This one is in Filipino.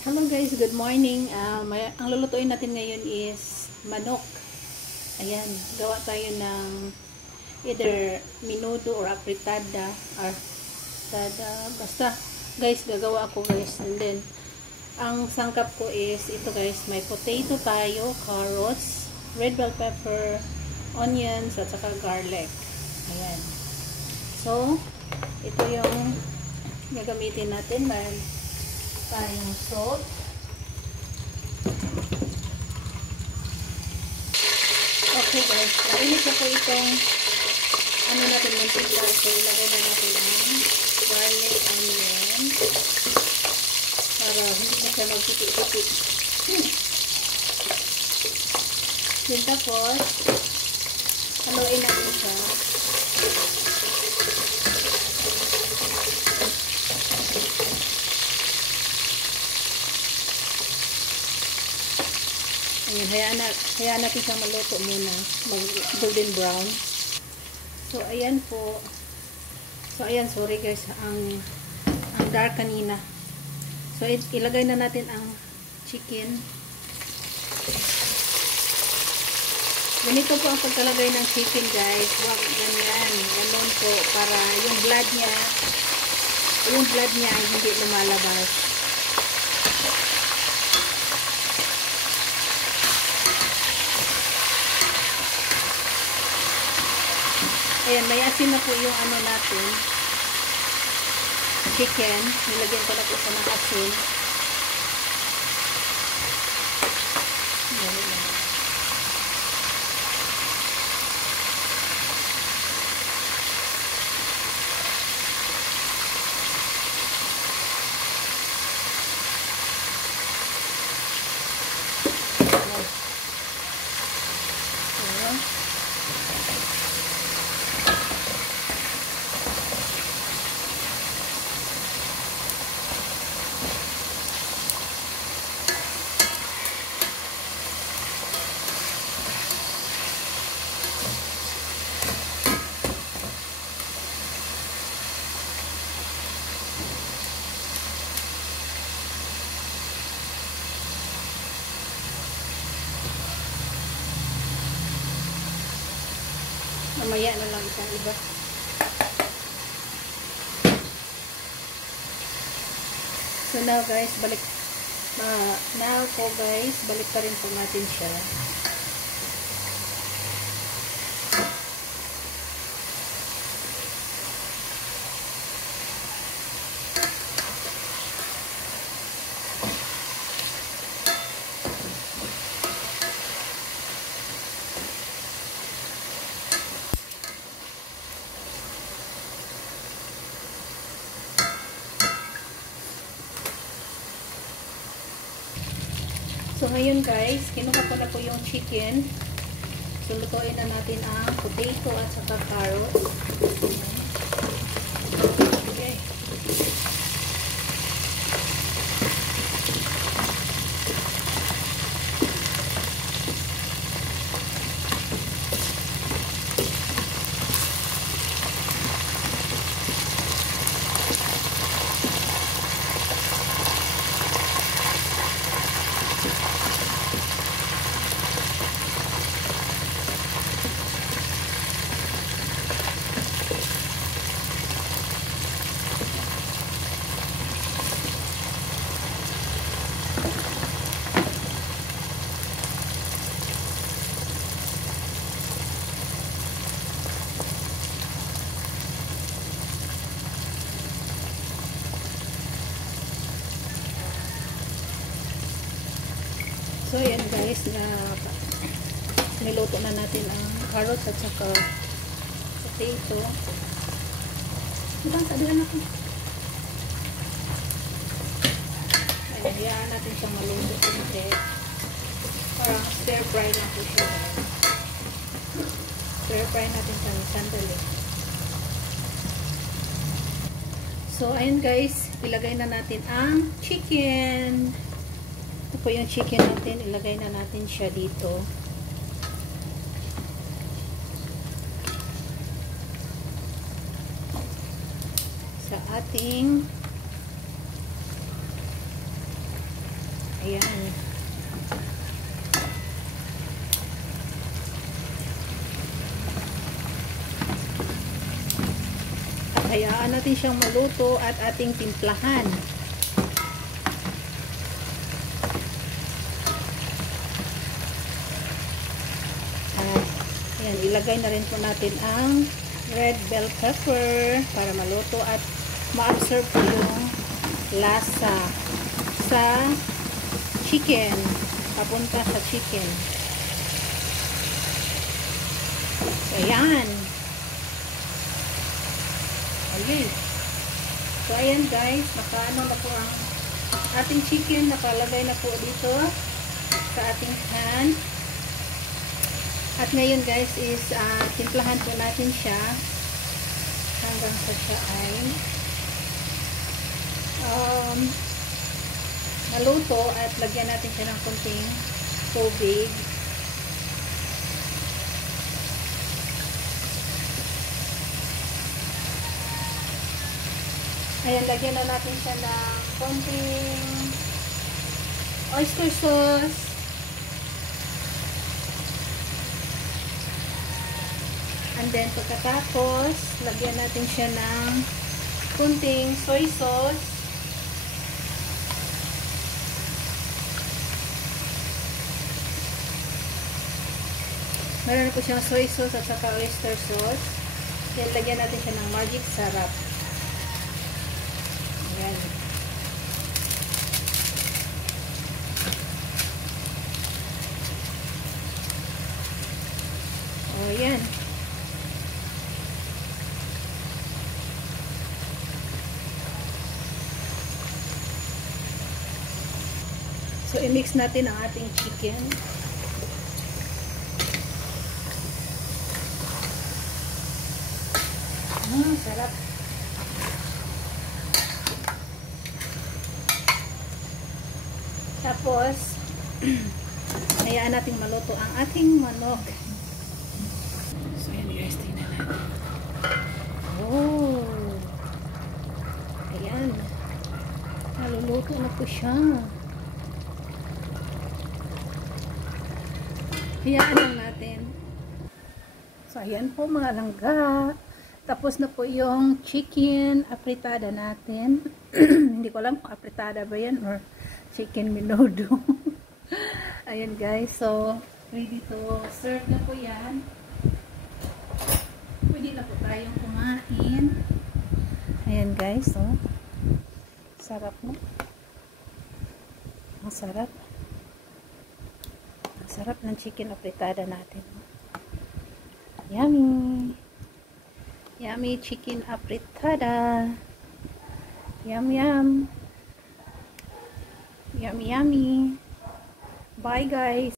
Hello guys, good morning. Ang lulutuin natin ngayon is manok. Ayan, gawa tayo ng either minudo or apritada or tada. Basta guys, gagawa ako guys. And then, ang sangkap ko is ito guys, may potato tayo, carrots, red bell pepper, onions, at saka garlic. Ayan. So, ito yung gagamitin natin. Tayong salt. Okay guys, nainis na po itong natin yung pizza. So ilagay na natin ang garlic, onion para hindi na siya magpipit-pipit. Then tapos haluin natin siya. Ayan, hayaan natin siyang maluto muna. Mag-golden brown. So, ayan po. So, ayan, sorry guys. Ang dark kanina. So, ilagay na natin ang chicken. Ganito po ang pagkalagay ng chicken guys. Huwag ganyan. Ganon po. Para yung blood niya ay hindi lumalabas. Ayan, may asin na po yung natin. Chicken. Nilagyan ko na po sa ng asin. Ayan. Mamaya na lang isang iba. So now guys, balik pa rin po natin siya. So, ngayon guys, kinuha ko na po yung chicken. So, lutuin na natin ang potato at saka carrots. Okay. So, yan guys, niluto na natin ang carrots at saka potato. Ibang sabihan natin. Ayan, hayaan natin siyang maluto kasi parang stir fry lang po siya. Stir fry natin sa sandali. So, ayun guys, ilagay na natin ang chicken. Ito po yung chicken natin. Ilagay na natin siya dito. Sa ating Ayan. At hayaan natin siyang maluto at ating timplahan. At ayan, ilagay na rin po natin ang red bell pepper para maluto at ma-absorb po yung lasa sa chicken, papunta sa chicken. So, ayan. Ayan. So, ayan guys, nakaano na po ang ating chicken, nakalagay na po dito sa ating pan. At ngayon guys is timplahan po natin siya hanggang sa siya ay maluto at lagyan natin siya ng konting tubig. Ayan, lagyan na natin siya ng konting oyster sauce. And then, pagkatapos, lagyan natin siya ng kunting soy sauce. Meron po siyang soy sauce at saka oyster sauce. Then, lagyan natin siya ng magic sarap. Ayan. O, ayan. So, i-mix natin ang ating chicken. Sarap. Tapos, hayaan natin maluto ang ating manok. So, ayan guys, tingnan natin. Oh! Ayan. Naluluto na po siya. Hayaan lang natin. So, ayan po mga langga. Tapos na po yung chicken apritada natin. Hindi ko alam kung apritada ba yan or chicken menudo. Ayan guys. So, ready to serve na po yan. Pwede na po tayong kumain. Ayan guys. So, sarap mo. Ang sarap. Sarap ng chicken apritada natin. Yummy! Yummy chicken apritada. Yum, yum. Yummy, yummy. Bye, guys.